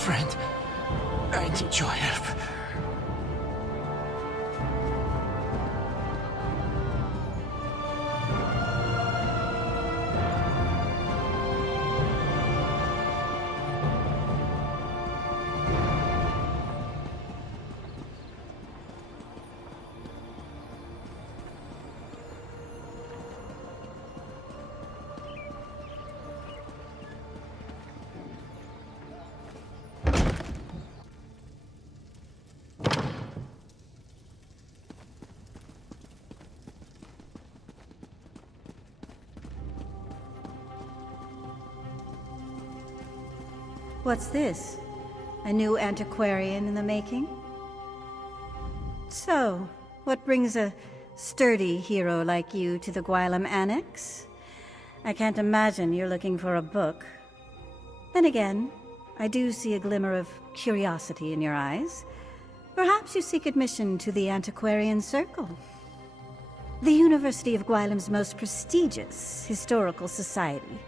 friend. I need your help. What's this? A new antiquarian in the making? So, what brings a sturdy hero like you to the Gwylem Annex? I can't imagine you're looking for a book. Then again, I do see a glimmer of curiosity in your eyes. Perhaps you seek admission to the Antiquarian Circle, the University of Gwylem's most prestigious historical society.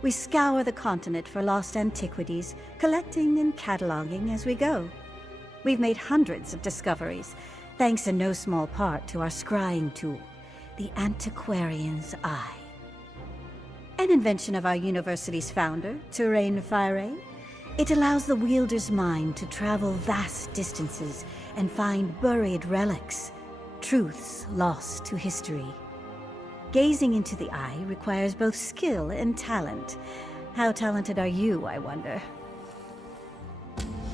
We scour the continent for lost antiquities, collecting and cataloging as we go. We've made hundreds of discoveries, thanks in no small part to our scrying tool, the Antiquarian's Eye. An invention of our university's founder, Terrain Fire. It allows the wielder's mind to travel vast distances and find buried relics, truths lost to history. Gazing into the eye requires both skill and talent. How talented are you, I wonder?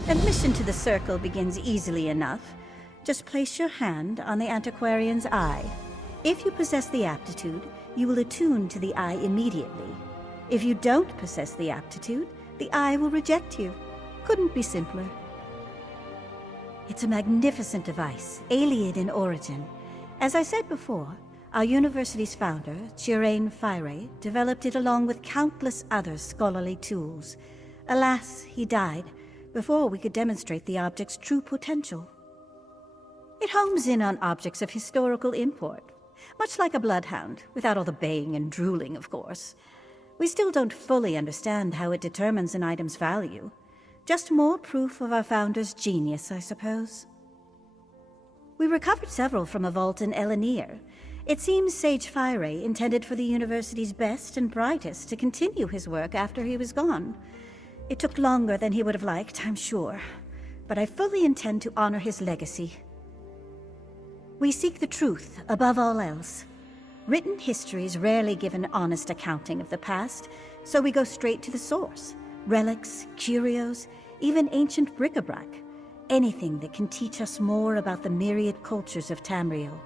Admission to the circle begins easily enough. Just place your hand on the Antiquarian's Eye. If you possess the aptitude, you will attune to the eye immediately. If you don't possess the aptitude, the eye will reject you. Couldn't be simpler. It's a magnificent device, alien in origin. As I said before, our university's founder, Terrain Fire, developed it along with countless other scholarly tools. Alas, he died before we could demonstrate the object's true potential. It homes in on objects of historical import, much like a bloodhound, without all the baying and drooling, of course. We still don't fully understand how it determines an item's value. Just more proof of our founder's genius, I suppose. We recovered several from a vault in Elenir. It seems Sage Fire intended for the university's best and brightest to continue his work after he was gone. It took longer than he would have liked, I'm sure, but I fully intend to honor his legacy. We seek the truth above all else. Written histories rarely give an honest accounting of the past, so we go straight to the source. Relics, curios, even ancient bric-a-brac. Anything that can teach us more about the myriad cultures of Tamriel.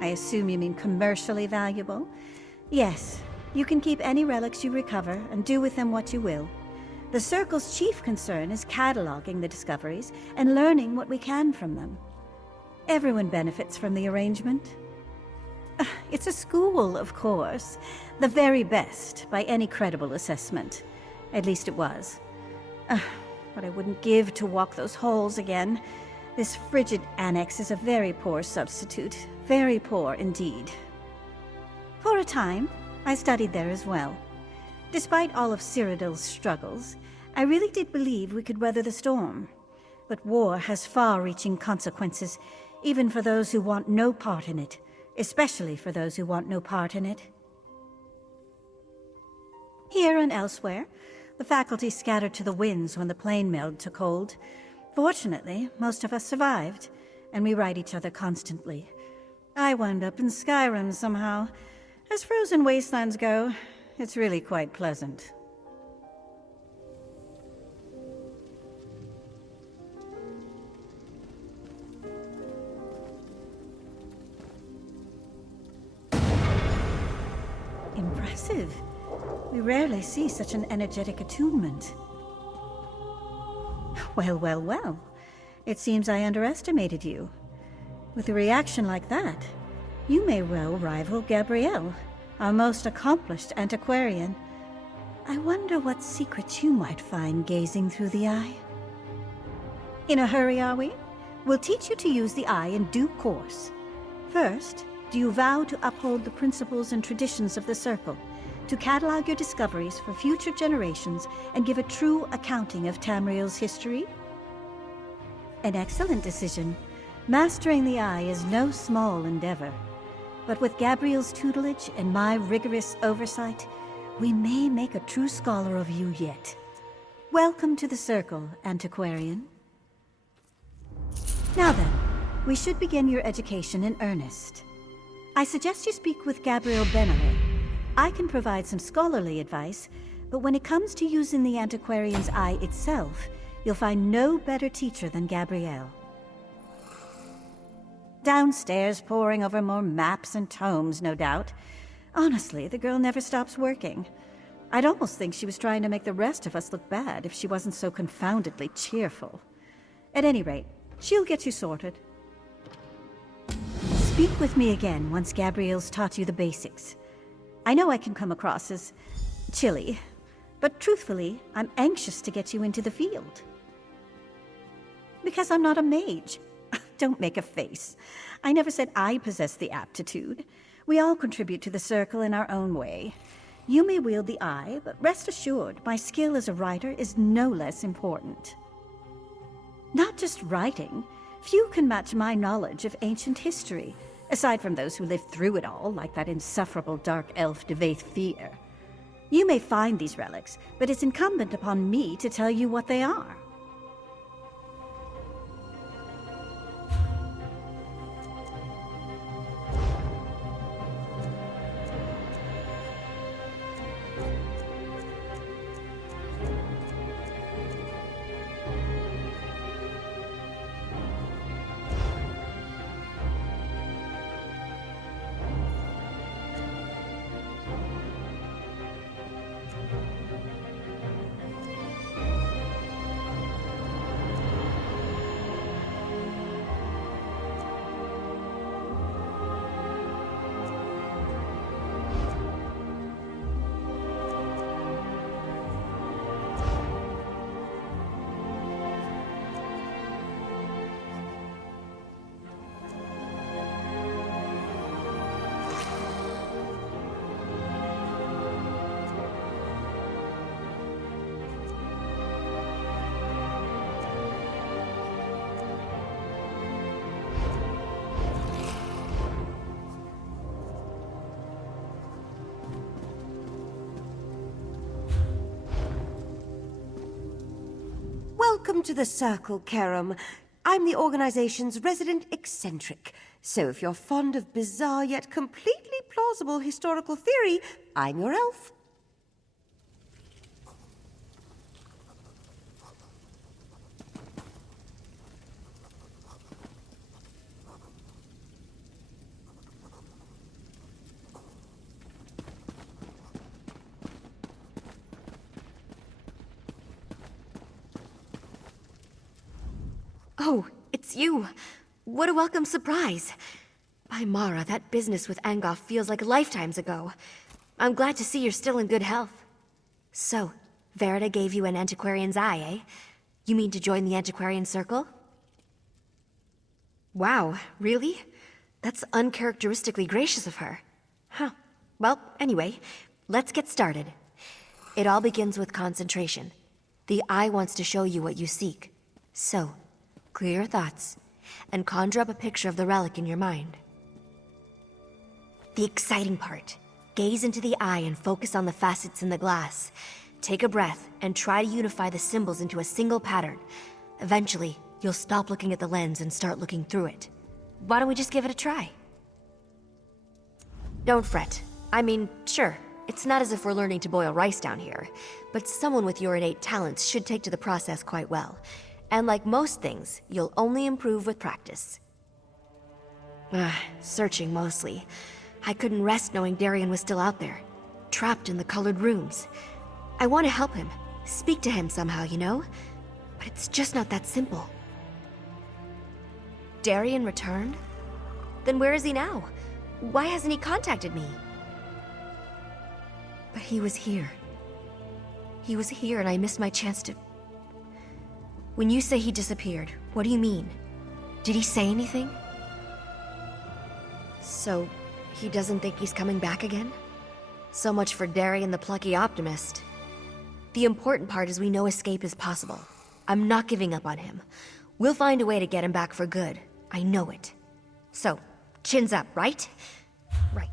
I assume you mean commercially valuable? Yes, you can keep any relics you recover and do with them what you will. The Circle's chief concern is cataloging the discoveries and learning what we can from them. Everyone benefits from the arrangement. It's a school, of course. The very best, by any credible assessment. At least it was. What I wouldn't give to walk those halls again. This frigid annex is a very poor substitute. Very poor indeed. For a time, I studied there as well. Despite all of Cyrodiil's struggles, I really did believe we could weather the storm. But war has far-reaching consequences, even for those who want no part in it. Especially for those who want no part in it. Here and elsewhere, the faculty scattered to the winds when the plane meld took hold. Fortunately, most of us survived, and we write each other constantly. I wound up in Skyrim somehow. As frozen wastelands go, it's really quite pleasant. Impressive. We rarely see such an energetic attunement. Well, well, well. It seems I underestimated you. With a reaction like that, you may well rival Gabrielle, our most accomplished antiquarian. I wonder what secrets you might find gazing through the eye. In a hurry, are we? We'll teach you to use the eye in due course. First, do you vow to uphold the principles and traditions of the Circle? to catalog your discoveries for future generations and give a true accounting of Tamriel's history? An excellent decision. Mastering the eye is no small endeavor. But with Gabrielle's tutelage and my rigorous oversight, we may make a true scholar of you yet. Welcome to the Circle, Antiquarian. Now then, we should begin your education in earnest. I suggest you speak with Gabrielle Benale. I can provide some scholarly advice, but when it comes to using the Antiquarian's eye itself, you'll find no better teacher than Gabrielle. Downstairs, poring over more maps and tomes, no doubt. Honestly, the girl never stops working. I'd almost think she was trying to make the rest of us look bad if she wasn't so confoundedly cheerful. At any rate, she'll get you sorted. Speak with me again once Gabrielle's taught you the basics. I know I can come across as chilly, but truthfully, I'm anxious to get you into the field. Because I'm not a mage. Don't make a face. I never said I possess the aptitude. We all contribute to the Circle in our own way. You may wield the eye, but rest assured, my skill as a writer is no less important. Not just writing. Few can match my knowledge of ancient history, aside from those who lived through it all, like that insufferable dark elf Devaith Fear. You may find these relics, but it's incumbent upon me to tell you what they are. Welcome to the Circle, Karam. I'm the organization's resident eccentric. So if you're fond of bizarre yet completely plausible historical theory, I'm your elf. Oh, it's you. What a welcome surprise. By Mara, that business with Angoff feels like lifetimes ago. I'm glad to see you're still in good health. So, Verita gave you an Antiquarian's eye, eh? You mean to join the Antiquarian Circle? Wow, really? That's uncharacteristically gracious of her. Huh. Well, anyway, let's get started. It all begins with concentration. The eye wants to show you what you seek. So, clear your thoughts, and conjure up a picture of the relic in your mind. The exciting part. Gaze into the eye and focus on the facets in the glass. Take a breath and try to unify the symbols into a single pattern. Eventually, you'll stop looking at the lens and start looking through it. Why don't we just give it a try? Don't fret. I mean, sure, it's not as if we're learning to boil rice down here, but someone with your innate talents should take to the process quite well. And like most things, you'll only improve with practice. Searching mostly. I couldn't rest knowing Darian was still out there, trapped in the colored rooms. I want to help him, speak to him somehow, you know? But it's just not that simple. Darian returned? Then where is he now? Why hasn't he contacted me? But he was here. He was here and I missed my chance to... When you say he disappeared, what do you mean? Did he say anything? So, he doesn't think he's coming back again? So much for daring and the plucky optimist. The important part is we know escape is possible. I'm not giving up on him. We'll find a way to get him back for good. I know it. So, chins up, right? Right.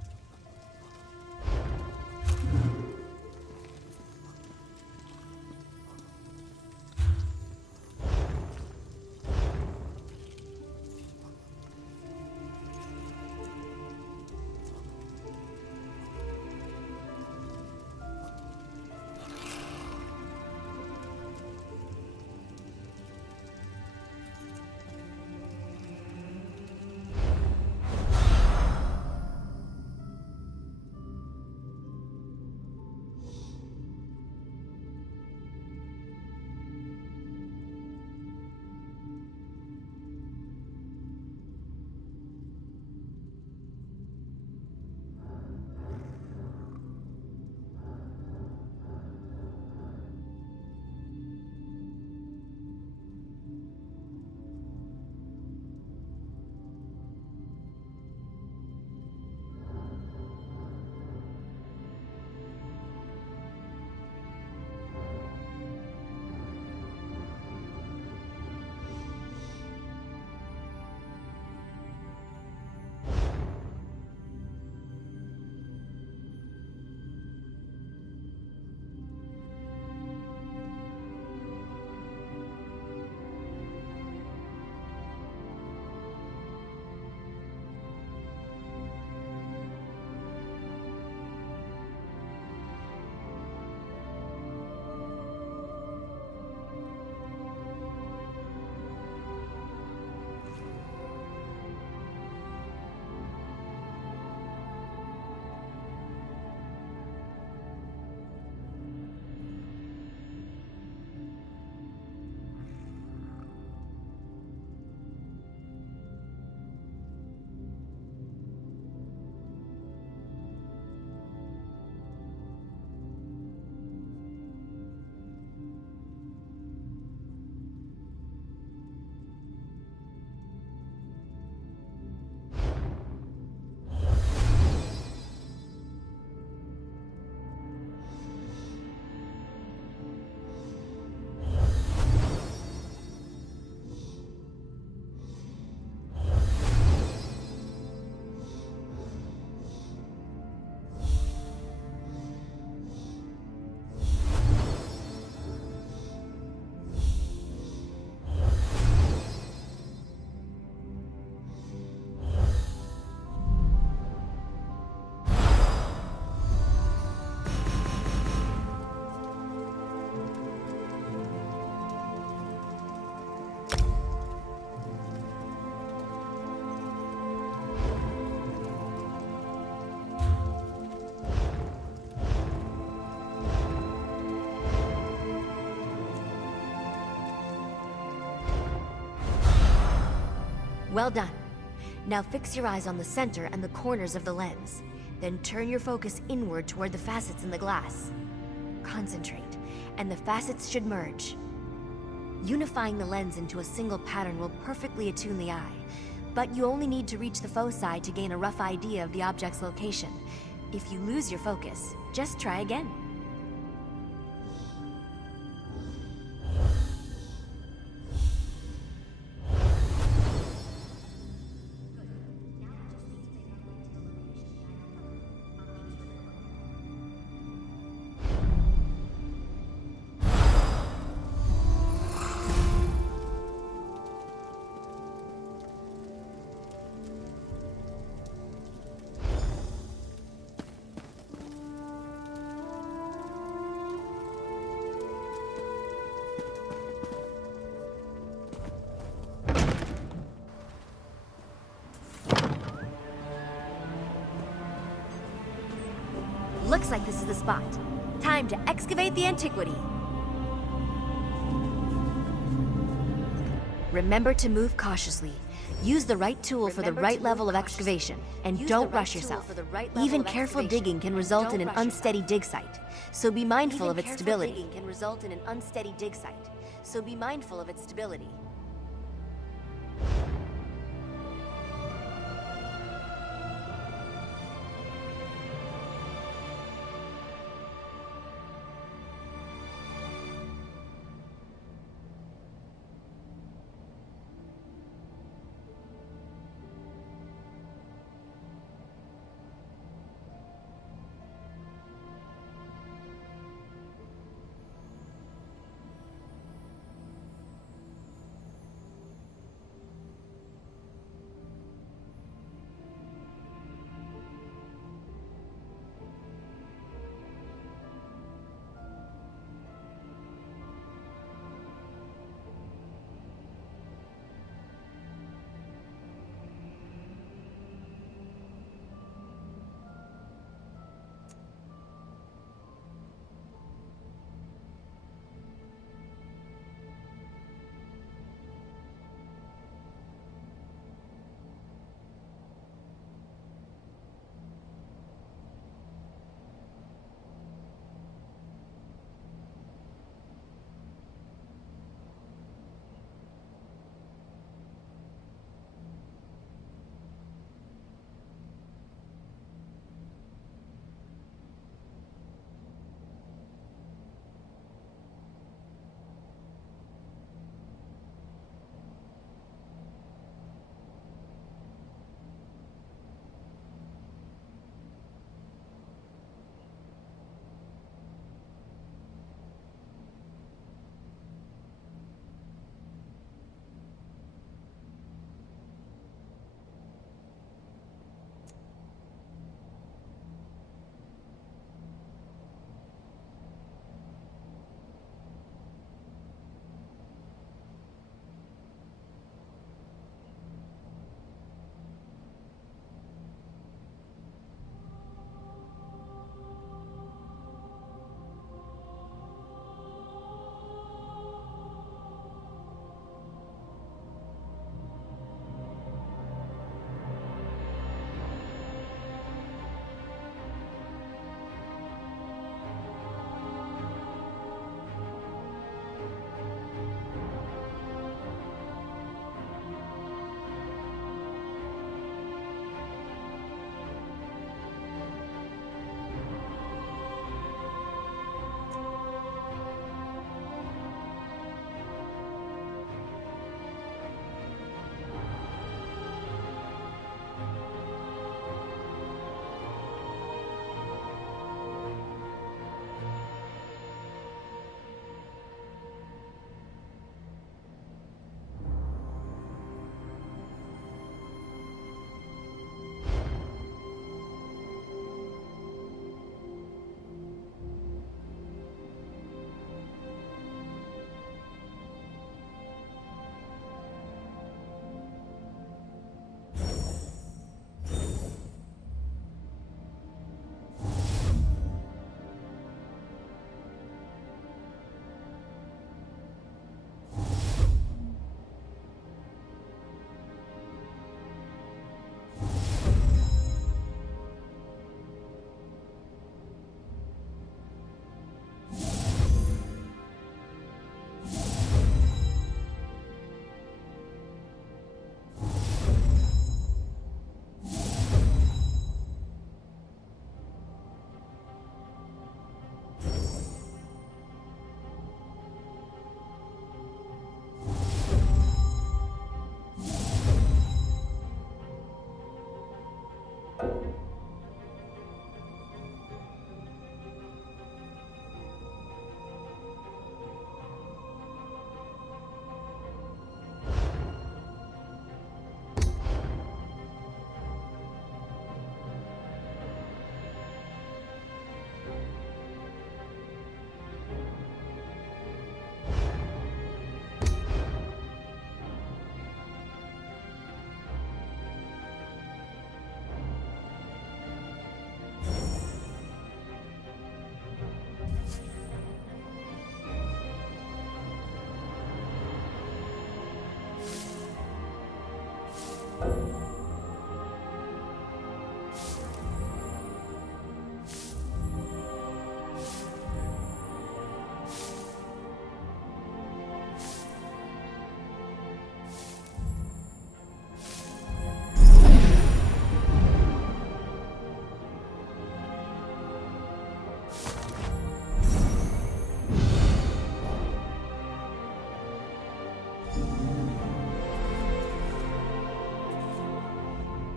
Well done. Now fix your eyes on the center and the corners of the lens. Then turn your focus inward toward the facets in the glass. Concentrate, and the facets should merge. Unifying the lens into a single pattern will perfectly attune the eye, but you only need to reach the foci to gain a rough idea of the object's location. If you lose your focus, just try again. Looks like this is the spot. Time to excavate the Antiquity. Remember to move cautiously. Use the right tool for the right level of excavation, and don't rush yourself. Even careful digging can result in an unsteady dig site, so be mindful of its stability.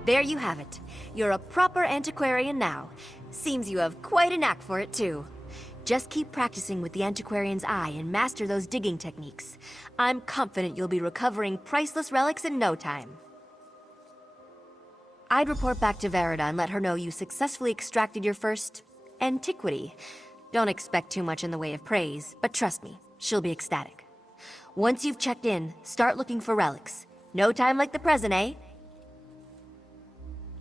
There you have it. You're a proper antiquarian now. Seems you have quite a knack for it, too. Just keep practicing with the Antiquarian's Eye and master those digging techniques. I'm confident you'll be recovering priceless relics in no time. I'd report back to Verita and let her know you successfully extracted your first Antiquity. Don't expect too much in the way of praise, but trust me, she'll be ecstatic. Once you've checked in, start looking for relics. No time like the present, eh?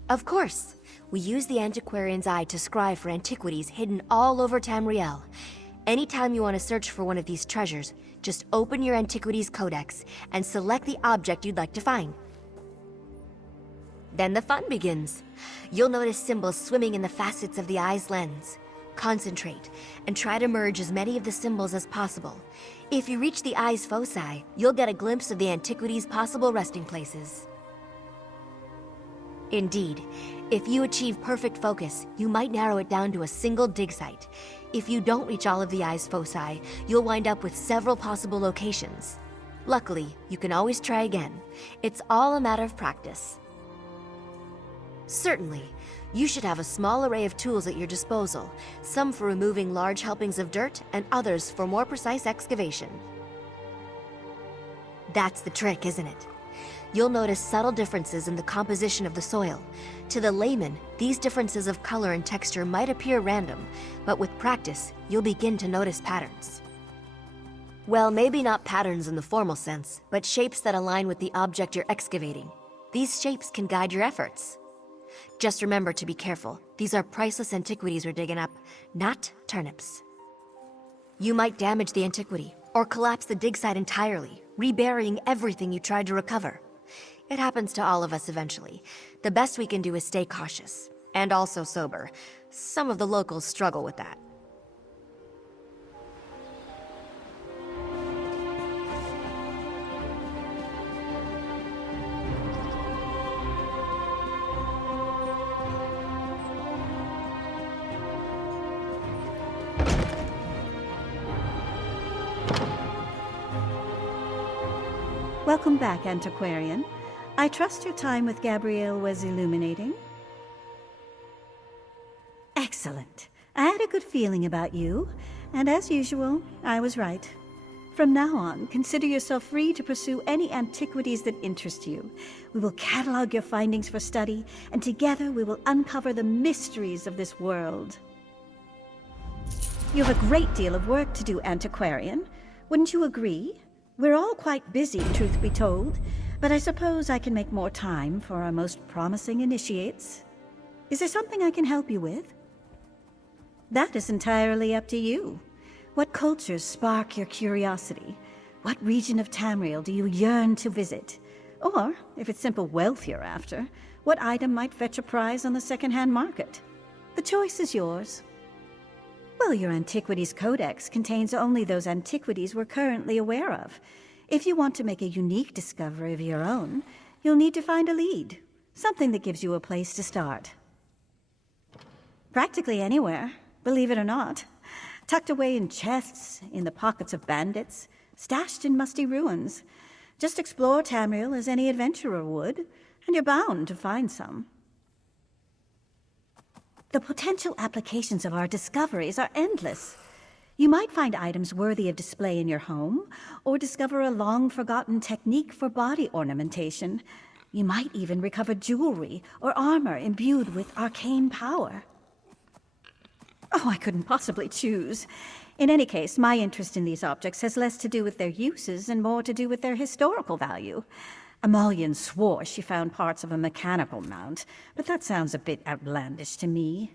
Of course. We use the Antiquarian's Eye to scry for antiquities hidden all over Tamriel. Anytime you want to search for one of these treasures, just open your Antiquities Codex and select the object you'd like to find. Then the fun begins. You'll notice symbols swimming in the facets of the eye's lens. Concentrate, and try to merge as many of the symbols as possible. If you reach the eye's foci, you'll get a glimpse of the Antiquity's possible resting places. Indeed, if you achieve perfect focus, you might narrow it down to a single dig site. If you don't reach all of the eye's foci, you'll wind up with several possible locations. Luckily, you can always try again. It's all a matter of practice. Certainly, you should have a small array of tools at your disposal, some for removing large helpings of dirt and others for more precise excavation. That's the trick, isn't it? You'll notice subtle differences in the composition of the soil. To the layman, these differences of color and texture might appear random, but with practice, you'll begin to notice patterns. Well, maybe not patterns in the formal sense, but shapes that align with the object you're excavating. These shapes can guide your efforts. Just remember to be careful. These are priceless antiquities we're digging up, not turnips. You might damage the antiquity, or collapse the dig site entirely, reburying everything you tried to recover. It happens to all of us eventually. The best we can do is stay cautious, and also sober. Some of the locals struggle with that. Welcome back, Antiquarian. I trust your time with Gabrielle was illuminating. Excellent. I had a good feeling about you, and as usual, I was right. From now on, consider yourself free to pursue any antiquities that interest you. We will catalog your findings for study, and together we will uncover the mysteries of this world. You have a great deal of work to do, Antiquarian. Wouldn't you agree? We're all quite busy, truth be told, but I suppose I can make more time for our most promising initiates. Is there something I can help you with? That is entirely up to you. What cultures spark your curiosity? What region of Tamriel do you yearn to visit? Or, if it's simple wealth you're after, what item might fetch a prize on the second-hand market? The choice is yours. Well, your Antiquities Codex contains only those antiquities we're currently aware of. If you want to make a unique discovery of your own, you'll need to find a lead, something that gives you a place to start. Practically anywhere, believe it or not. Tucked away in chests, in the pockets of bandits, stashed in musty ruins. Just explore Tamriel as any adventurer would, and you're bound to find some. The potential applications of our discoveries are endless. You might find items worthy of display in your home, or discover a long-forgotten technique for body ornamentation. You might even recover jewelry or armor imbued with arcane power. Oh, I couldn't possibly choose. In any case, my interest in these objects has less to do with their uses and more to do with their historical value. Amalian swore she found parts of a mechanical mount, but that sounds a bit outlandish to me.